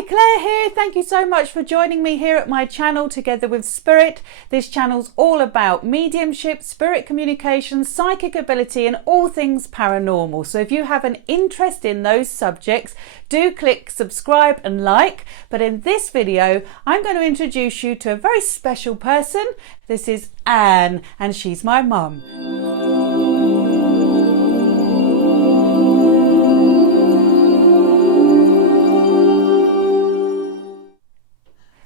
Hi, Claire here. Thank you so much for joining me here at my channel Together with Spirit. This channel's all about mediumship, spirit communication, psychic ability and all things paranormal. So if you have an interest in those subjects, do click subscribe and like. But in this video, I'm going to introduce you to a very special person. This is Anne and she's my mum.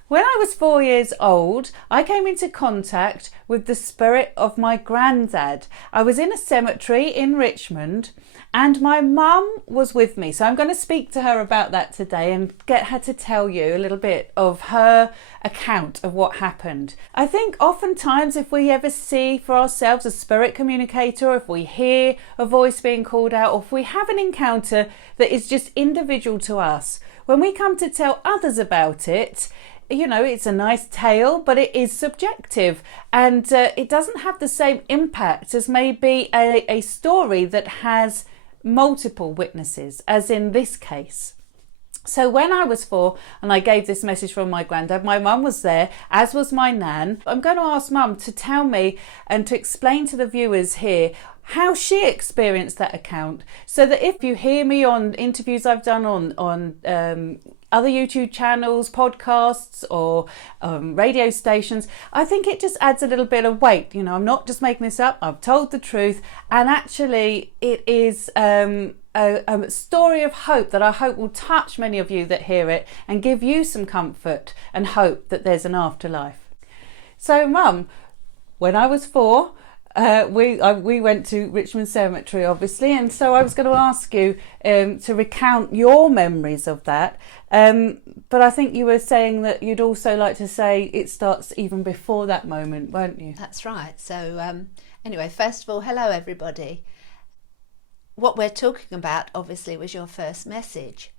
When I was 4 years old, I came into contact with the spirit of my granddad. I was in a cemetery in Richmond and my mum was with me. So I'm going to speak to her about that today and get her to tell you a little bit of her account of what happened. I think oftentimes if we ever see for ourselves a spirit communicator, or if we hear a voice being called out, or if we have an encounter that is just individual to us, when we come to tell others about it, you know, it's a nice tale, but it is subjective and it doesn't have the same impact as maybe a story that has multiple witnesses, as in this case. So when I was 4 and I gave this message from my granddad, my mum was there, as was my nan. I'm going to ask mum to tell me and to explain to the viewers here how she experienced that account, so that if you hear me on interviews I've done on other YouTube channels, podcasts or radio stations, I think it just adds a little bit of weight. You know, I'm not just making this up, I've told the truth, and actually it is a story of hope that I hope will touch many of you that hear it and give you some comfort and hope that there's an afterlife. So Mum, when I was 4, we went to Richmond Cemetery, obviously, and so I was going to ask you to recount your memories of that. But I think you were saying that you'd also like to say it starts even before that moment, weren't you? That's right. So anyway, first of all, hello everybody. What we're talking about obviously was your first message,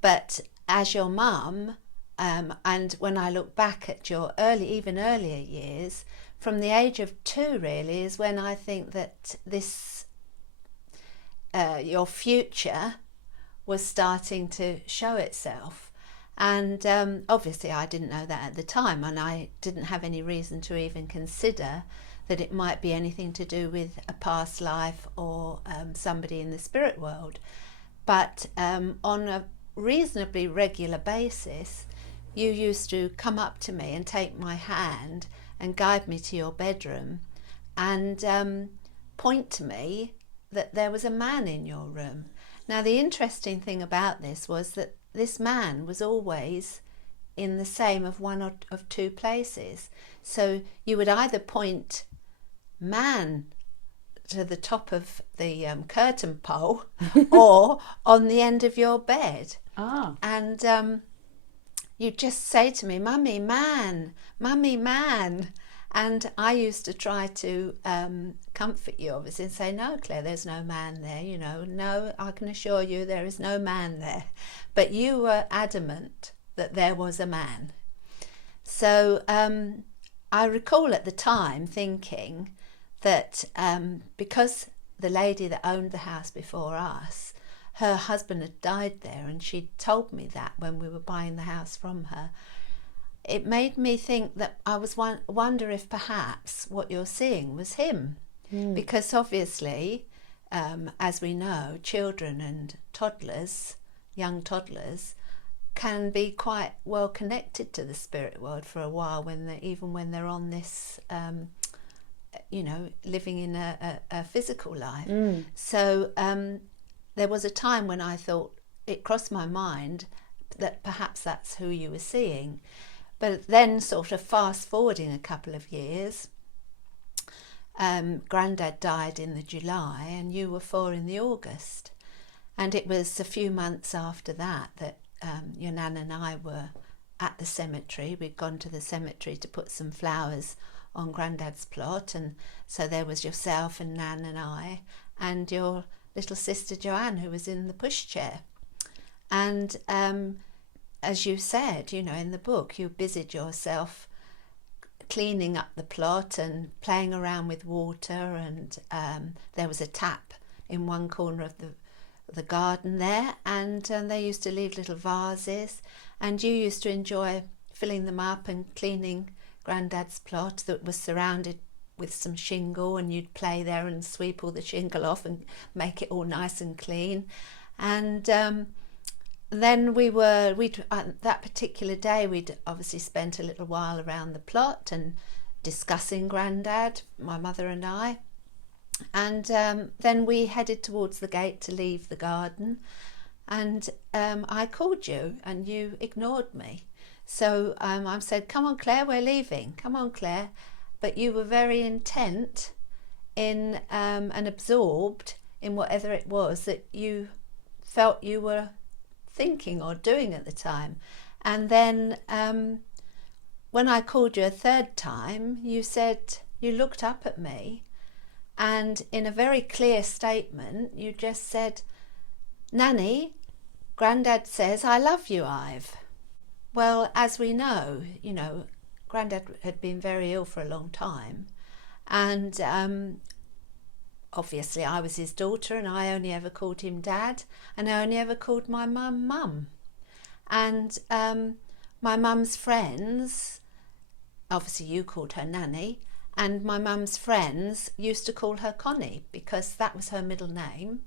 but as your mum, and when I look back at your even earlier years, from the age of 2 really is when I think that this your future was starting to show itself. And obviously I didn't know that at the time, and I didn't have any reason to even consider that it might be anything to do with a past life or somebody in the spirit world. But on a reasonably regular basis, you used to come up to me and take my hand and guide me to your bedroom and point to me that there was a man in your room. Now the interesting thing about this was that this man was always in the same of one of 2 places. So you would either point man to the top of the curtain pole or on the end of your bed. And you'd just say to me, "Mummy, man, Mummy, man." And I used to try to comfort you, obviously, and say, "No, Claire, there's no man there, you know. No, I can assure you there is no man there." But you were adamant that there was a man. So I recall at the time thinking that because the lady that owned the house before us, her husband had died there, and she'd told me that when we were buying the house from her, it made me think that I was wonder if perhaps what you're seeing was him. Because obviously, as we know, children and toddlers, young toddlers, can be quite well connected to the spirit world for a while, even when they're on this you know, living in a physical life. So there was a time when I thought, it crossed my mind that perhaps that's who you were seeing. But then sort of fast forwarding a couple of years, Grandad died in the July and you were 4 in the August. And it was a few months after that that your nan and I were at the cemetery. We'd gone to the cemetery to put some flowers on Grandad's plot, and so there was yourself and Nan and I and your little sister Joanne, who was in the pushchair. And as you said, you know, in the book, you busied yourself cleaning up the plot and playing around with water, and there was a tap in one corner of the garden there, and they used to leave little vases, and you used to enjoy filling them up and cleaning Grandad's plot that was surrounded with some shingle, and you'd play there and sweep all the shingle off and make it all nice and clean. And then that particular day we'd obviously spent a little while around the plot and discussing Grandad, my mother and I. And then we headed towards the gate to leave the garden, and I called you and you ignored me. So I said, come on Claire, we're leaving, come on Claire. But you were very intent in and absorbed in whatever it was that you felt you were thinking or doing at the time. And then when I called you a third time, you said, you looked up at me, and in a very clear statement you just said, Nanny, Grandad says I love you, Ive. Well, as we know, Grandad had been very ill for a long time, and obviously I was his daughter, and I only ever called him Dad, and I only ever called my mum. And my mum's friends, obviously you called her Nanny, and my mum's friends used to call her Connie because that was her middle name,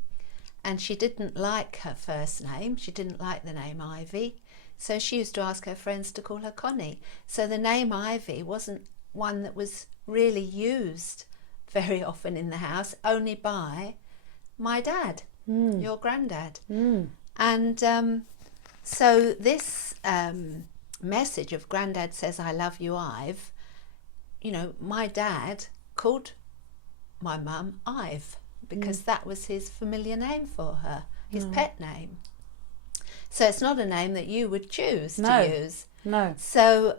and she didn't like her first name. She didn't like the name Ivy, so she used to ask her friends to call her Connie. So the name Ivy wasn't one that was really used very often in the house, only by my dad, your Grandad. And so this message of Grandad says I love you, Ive, my dad called my mum Ive because that was his familiar name for her, his pet name. So it's not a name that you would choose to use. No. So,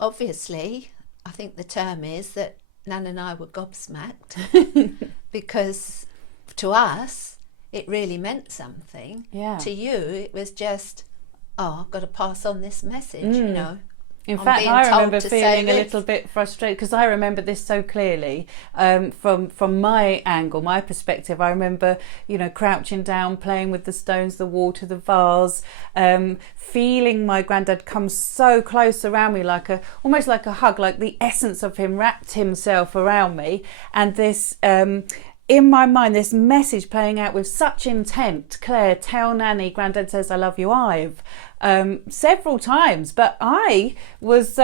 obviously, I think the term is that Nan and I were gobsmacked because to us, it really meant something. Yeah. To you, it was just, I've got to pass on this message, In fact, I remember feeling a little bit frustrated because I remember this so clearly from my angle, my perspective. I remember, crouching down, playing with the stones, the water, the vase, feeling my Grandad come so close around me, almost like a hug, like the essence of him wrapped himself around me, and this. In my mind, this message playing out with such intent. Claire, tell Nanny, Grandad says I love you, Ive, several times, but I was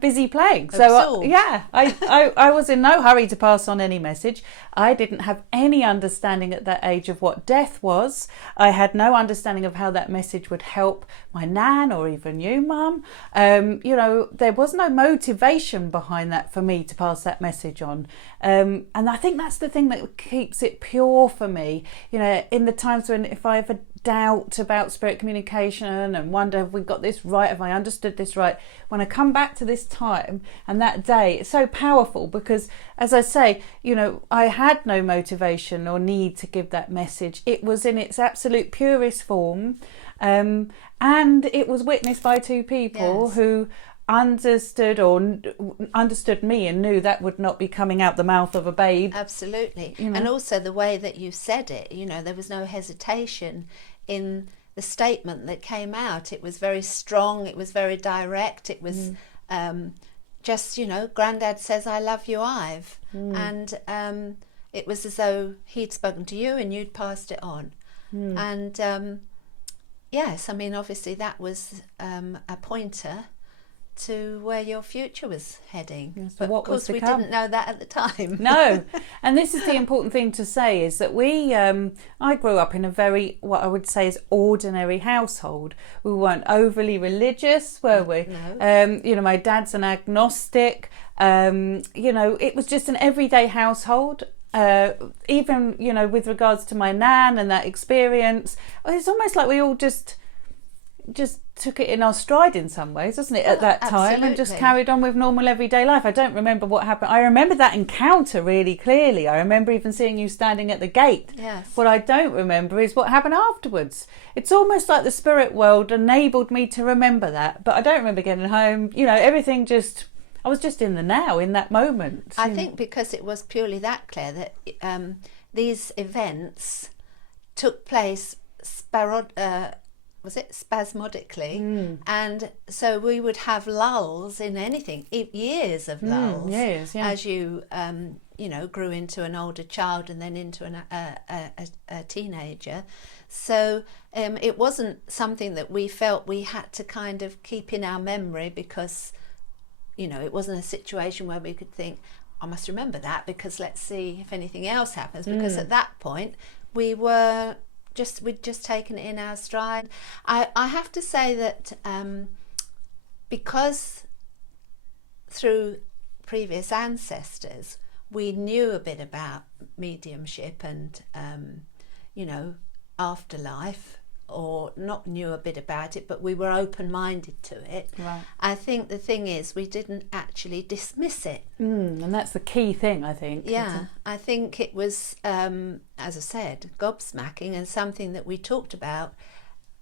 busy playing. So I was in no hurry to pass on any message. I didn't have any understanding at that age of what death was. I had no understanding of how that message would help my nan or even you, Mum. There was no motivation behind that for me to pass that message on. And I think that's the thing that keeps it pure for me. In the times when if I ever doubt about spirit communication and wonder, have we got this right? Have I understood this right? When I come back to this time and that day, it's so powerful because, as I say, I had no motivation or need to give that message. It was in its absolute purest form, and it was witnessed by two people who understood me and knew that would not be coming out the mouth of a babe. Absolutely. And also the way that you said it, there was no hesitation in the statement that came out. It was very strong, it was very direct, it was just, Grandad says I love you, Ive. And it was as though he'd spoken to you and you'd passed it on. And yes, obviously that was a pointer to where your future was heading. Yes, but of course we didn't know that at the time. No, and this is the important thing to say is that I grew up in a very, what I would say is ordinary household. We weren't overly religious, were we? No. My dad's an agnostic. It was just an everyday household. Even, with regards to my nan and that experience, it's almost like we all just took it in our stride in some ways, doesn't it, at that time? Absolutely. And just carried on with normal everyday life. I don't remember what happened. I remember that encounter really clearly. I remember even seeing you standing at the gate. Yes. What I don't remember is what happened afterwards. It's almost like the spirit world enabled me to remember that, but I don't remember getting home. Everything I was just in the now, in that moment. I think because it was purely that, Claire, that these events took place spasmodically, and so we would have lulls in anything, years of lulls, years, yeah. as you grew into an older child and then into a teenager. So it wasn't something that we felt we had to kind of keep in our memory, because it wasn't a situation where we could think, I must remember that because let's see if anything else happens, because at that point we'd just taken it in our stride. I have to say that because through previous ancestors we knew a bit about mediumship and afterlife, or not knew a bit about it, but we were open-minded to it. Right. I think the thing is we didn't actually dismiss it. And that's the key thing, I think. Yeah, I think it was, as I said, gobsmacking, and something that we talked about,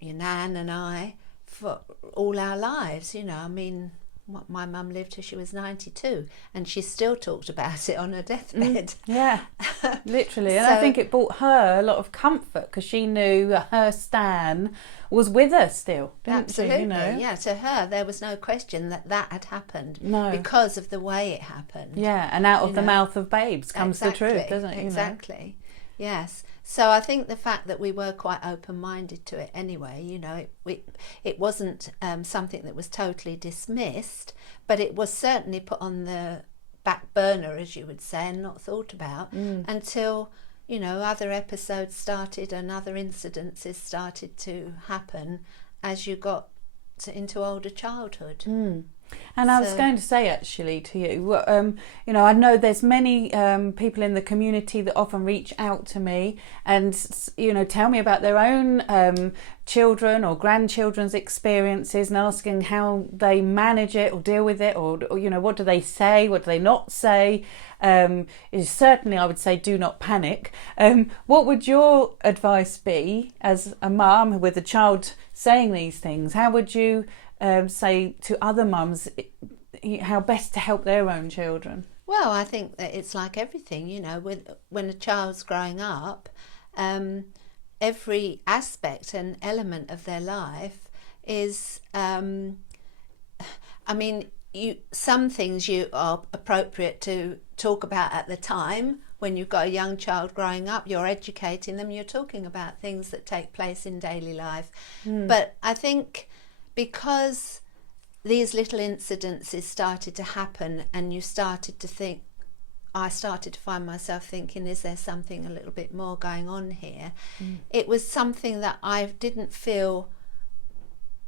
your Nan and I, for all our lives. I mean, my mum lived till she was 92, and she still talked about it on her deathbed. Yeah, literally. And I think it brought her a lot of comfort, because she knew that her Stan was with her still, didn't Absolutely, she? Yeah, to her there was no question that had happened. No. Because of the way it happened. Yeah, and out of the mouth of babes comes the truth, doesn't it? Exactly, yes. So I think the fact that we were quite open-minded to it anyway, it wasn't something that was totally dismissed, but it was certainly put on the back burner, as you would say, and not thought about until other episodes started and other incidences started to happen as you got into older childhood. And I was going to say, actually, to you, I know there's many people in the community that often reach out to me and, tell me about their own children or grandchildren's experiences, and asking how they manage it or deal with it, or what do they say, what do they not say. Certainly, I would say, do not panic. What would your advice be as a mum with a child saying these things? How would you say to other mums how best to help their own children? Well, I think that it's like everything, when a child's growing up, every aspect and element of their life is, some things you are appropriate to talk about at the time. When you've got a young child growing up, you're educating them, you're talking about things that take place in daily life. But I think because these little incidences started to happen, and you started to think, I started to find myself thinking, is there something a little bit more going on here? It was something that I didn't feel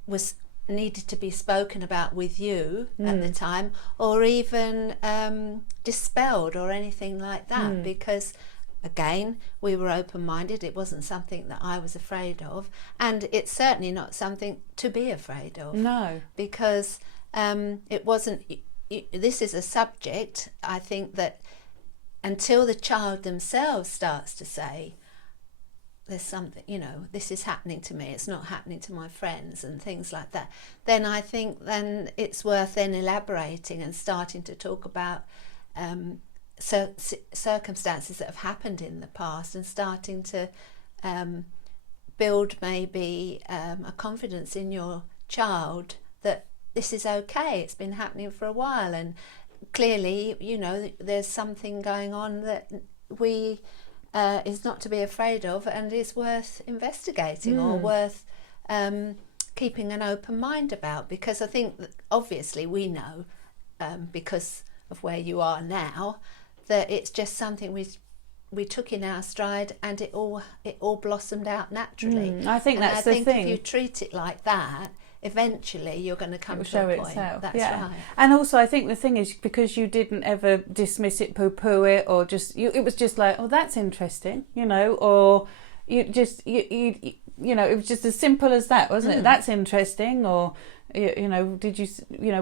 was needed to be spoken about with you at the time, or even dispelled or anything like that, because again, we were open-minded. It wasn't something that I was afraid of, and it's certainly not something to be afraid of. No, because it wasn't. This is a subject, I think, that until the child themselves starts to say, there's something, this is happening to me, it's not happening to my friends, and things like that, then I think then it's worth then elaborating and starting to talk about circumstances that have happened in the past, and starting to build maybe a confidence in your child that this is okay, it's been happening for a while, and clearly there's something going on that we is not to be afraid of, and is worth investigating or worth keeping an open mind about, because I think that obviously we know because of where you are now that it's just something we took in our stride, and it all blossomed out naturally. I think that's the thing. If you treat it like that, eventually you're going to come to a point. That's right. And also I think the thing is, because you didn't ever dismiss it, poo-poo it, or it was just like, oh, that's interesting, or it was just as simple as that, wasn't it? That's interesting, or did you,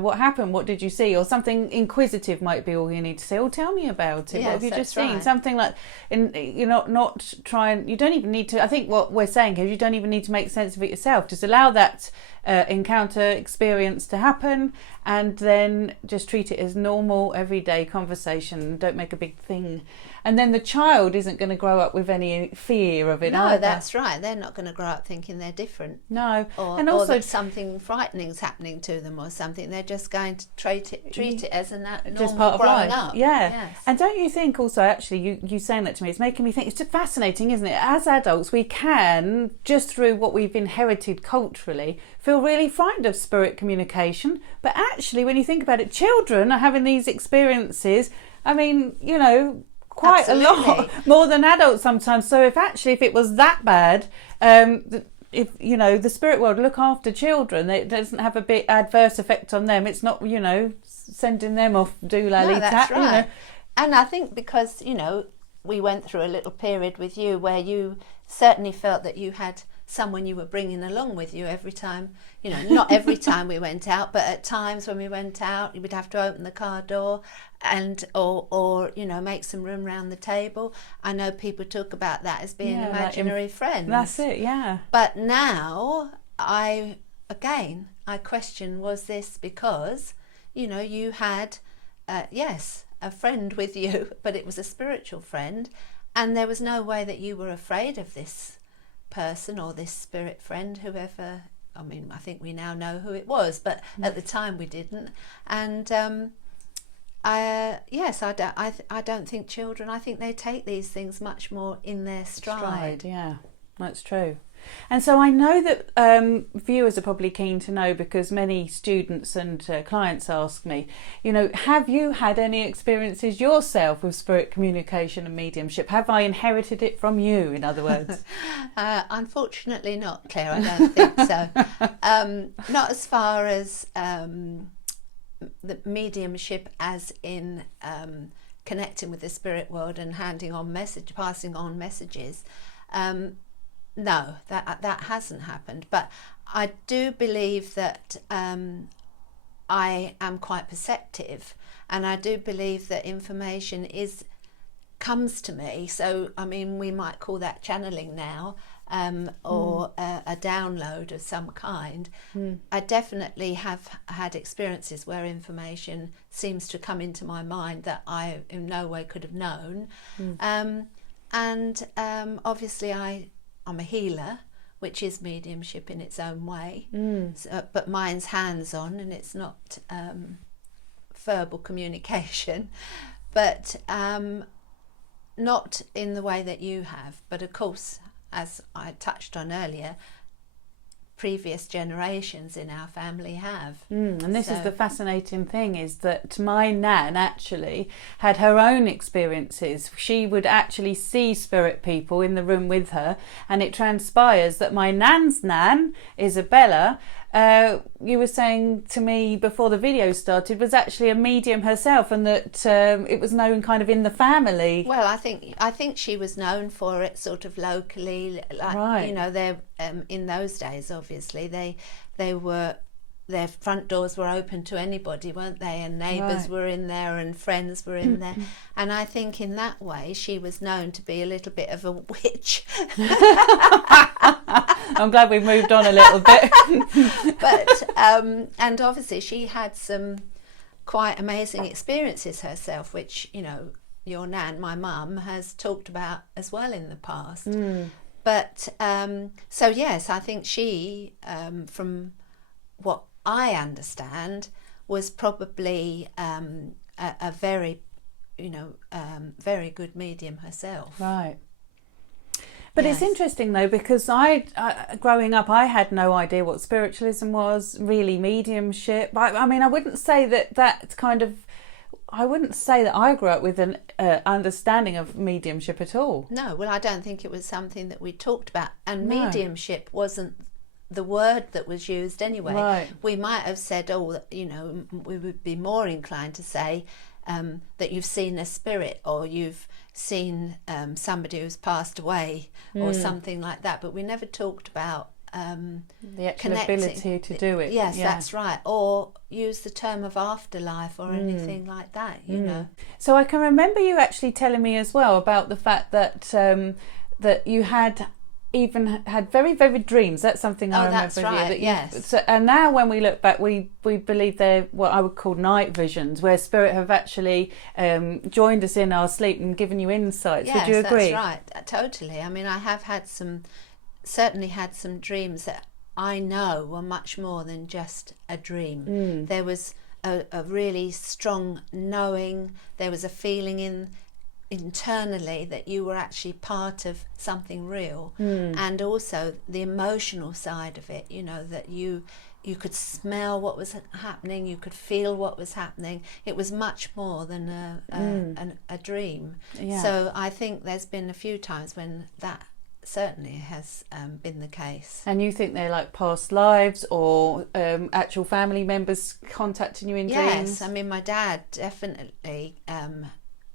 what happened? What did you see? Or something inquisitive might be all you need to say. Oh, tell me about it. Yes, what have you just seen? right. Something like, you're not trying. You don't even need to. I think what we're saying is, you don't even need to make sense of it yourself. Just allow that encounter, experience to happen, and then just treat it as normal, everyday conversation. Don't make a big thing and then the child isn't going to grow up with any fear of it. No, either. that's right. They're not going to grow up thinking they're different. No, and also that something frightening is happening to them or something. They're just going to treat it as a normal just part of growing life. up. Yeah. Yes. And don't you think also, actually, you saying that to me, it's making me think, it's just fascinating, isn't it? As adults, we can, just through what we've inherited culturally, feel really frightened of spirit communication. But actually, when you think about it, children are having these experiences, I mean, you know, quite Absolutely. a lot more than adults sometimes. So if it was that bad, if you know, the spirit world look after children, it doesn't have a big adverse effect on them. It's not, you know, sending them off doolally. No, that's right. You know. And I think because, you know, we went through a little period with you where you certainly felt that you had someone you were bringing along with you every time, you know, not every time we went out, but at times when we went out, you would have to open the car door and or you know, make some room around the table. I know people talk about that as being imaginary friends. That's it, yeah. But now I question, was this because, you know, you had yes, a friend with you, but it was a spiritual friend, and there was no way that you were afraid of this person or this spirit friend, whoever. I mean, I think we now know who it was, but at the time we didn't. And I don't think children, I think they take these things much more in their stride. Yeah, that's true. And so I know that viewers are probably keen to know, because many students and clients ask me, you know, have you had any experiences yourself with spirit communication and mediumship? Have I inherited it from you, in other words? Unfortunately not, Claire, I don't think so. Not as far as the mediumship as in connecting with the spirit world and passing on messages. No, that hasn't happened. But I do believe that I am quite perceptive, and I do believe that information comes to me. So, I mean, we might call that channeling now, or a download of some kind. I definitely have had experiences where information seems to come into my mind that I in no way could have known. Obviously I'm a healer, which is mediumship in its own way, but mine's hands-on and it's not verbal communication, but not in the way that you have. But of course, as I touched on earlier, previous generations in our family have. And this is the fascinating thing, is that my nan actually had her own experiences. She would actually see spirit people in the room with her, and it transpires that my nan's nan, Isabella, you were saying to me before the video started, was actually a medium herself, and that it was known kind of in the family. Well, I think she was known for it sort of locally, like, right. You know, they in those days, obviously, their front doors were open to anybody, weren't they? And neighbours were in there, and friends were in there. And I think in that way she was known to be a little bit of a witch. I'm glad we've moved on a little bit. But and obviously she had some quite amazing experiences herself, which, you know, your nan, my mum, has talked about as well in the past. But so yes, I think she, from what I understand, was probably a very, you know, very good medium herself. Right. But Yes. It's interesting though, because growing up, I had no idea what spiritualism was, really mediumship. I mean, I wouldn't say that I grew up with an understanding of mediumship at all. No, well, I don't think it was something that we talked about. And No. mediumship wasn't the word that was used anyway. Right. We might have said, you know, we would be more inclined to say that you've seen a spirit, or you've seen somebody who's passed away, or something like that. But we never talked about The actual ability to do it. Yes, yeah. that's right. Or use the term of afterlife or anything like that, you know. So I can remember you actually telling me as well about the fact that that you had even had very vivid dreams. That's something I remember. That's right, that yes. So, and now when we look back, we believe they're what I would call night visions, where spirit have actually joined us in our sleep and given you insights. Yes, would you agree? That's right, totally. I mean, I have certainly had some dreams that I know were much more than just a dream. There was a really strong knowing, there was a feeling internally that you were actually part of something real, and also the emotional side of it, that you could smell what was happening, you could feel what was happening. It was much more than a dream. So I think there's been a few times when that certainly has been the case. And you think they're like past lives or actual family members contacting you in dreams? Yes, I mean, my dad definitely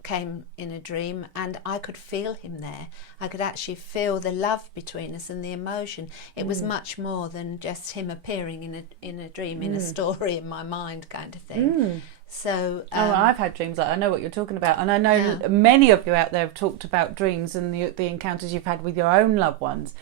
came in a dream, and I could feel him there. I could actually feel the love between us and the emotion. It was much more than just him appearing in a dream, in a story in my mind, kind of thing. So I've had dreams like I know what you're talking about, and I know many of you out there have talked about dreams and the encounters you've had with your own loved ones.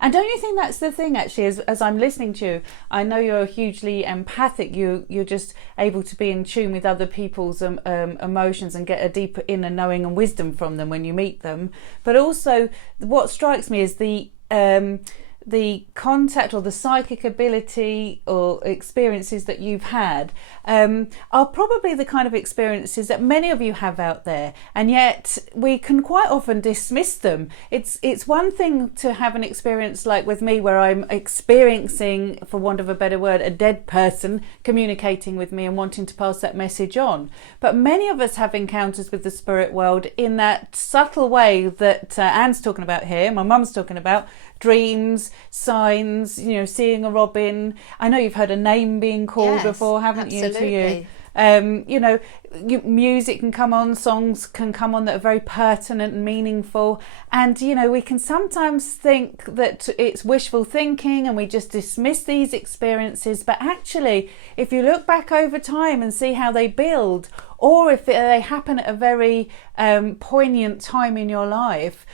And don't you think that's the thing, actually, as I'm listening to you, I know you're hugely empathic. You're just able to be in tune with other people's emotions and get a deeper inner knowing and wisdom from them when you meet them. But also, what strikes me is the contact or the psychic ability or experiences that you've had are probably the kind of experiences that many of you have out there, and yet we can quite often dismiss them. It's one thing to have an experience like with me where I'm experiencing, for want of a better word, a dead person communicating with me and wanting to pass that message on, but many of us have encounters with the spirit world in that subtle way that Anne's talking about here, my mum's talking about, dreams, signs, seeing a robin. I know you've heard a name being called before, haven't you, to you? Music can come on, songs can come on that are very pertinent and meaningful. And, we can sometimes think that it's wishful thinking and we just dismiss these experiences. But actually, if you look back over time and see how they build, or if they happen at a very poignant time in your life,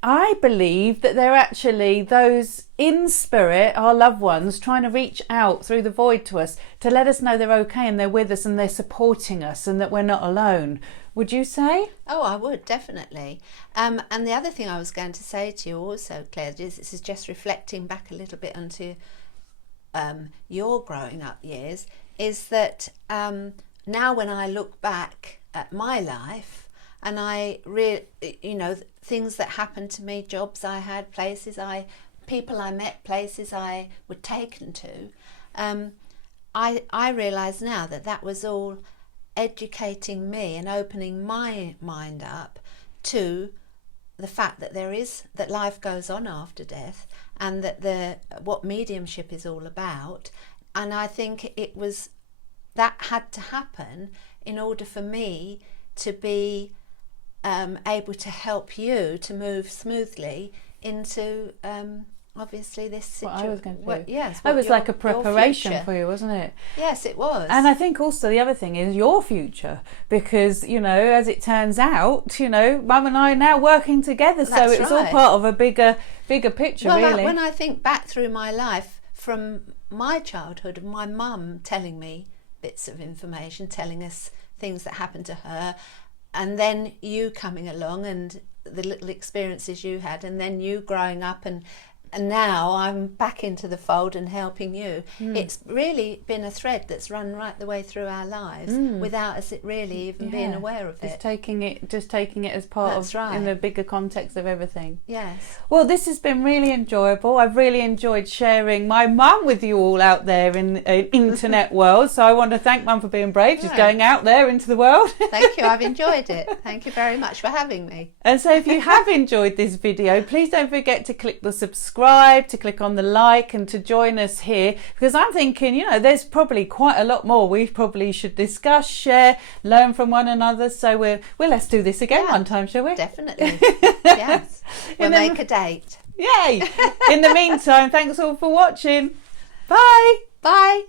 I believe that they're actually those in spirit, our loved ones, trying to reach out through the void to us to let us know they're okay and they're with us and they're supporting us and that we're not alone. Would you say? Oh, I would, definitely. And the other thing I was going to say to you also, Claire, this is just reflecting back a little bit onto your growing up years, is that now when I look back at my life and I things that happened to me, jobs I had, people I met, places I were taken to, I realise now that was all educating me and opening my mind up to the fact that life goes on after death, and that what mediumship is all about. And I think that had to happen in order for me to be able to help you to move smoothly into obviously this situation. What I was going to do. Yes, that was like a preparation for you, wasn't it? Yes, it was. And I think also the other thing is your future, because as it turns out, Mum and I are now working together, so That's it's right. all part of a bigger picture, really. When I think back through my life, from my childhood, of my mum telling me bits of information, telling us things that happened to her, and then you coming along and the little experiences you had, and then you growing up, and now I'm back into the fold and helping you. It's really been a thread that's run right the way through our lives without us really even being aware of it. Just taking it as part That's of right. in the bigger context of everything. Yes. Well, this has been really enjoyable. I've really enjoyed sharing my mum with you all out there in the internet world. So I want to thank Mum for being brave, just going out there into the world. Thank you. I've enjoyed it. Thank you very much for having me. And so if you have enjoyed this video, please don't forget to click the subscribe, to click on the like, and to join us here, because I'm thinking, there's probably quite a lot more we probably should discuss, share, learn from one another. So let's do this again one time, shall we? Definitely. Yes. We'll make a date. Yay! In the meantime, thanks all for watching. Bye. Bye.